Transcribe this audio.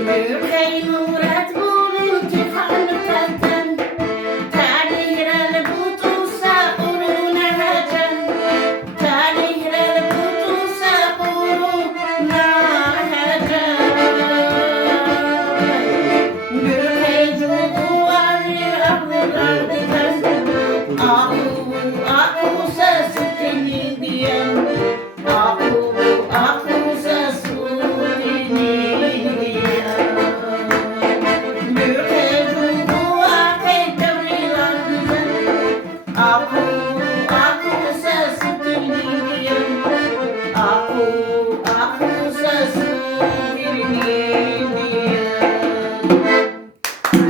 Berkay murat bulu Tuhan berkatan Tadiran putus sapuru nahajan Tadiran putus sapuru nahajan Berkay jubu warir aku berdekan Aku sesuatu diam Aku sesuatu I'll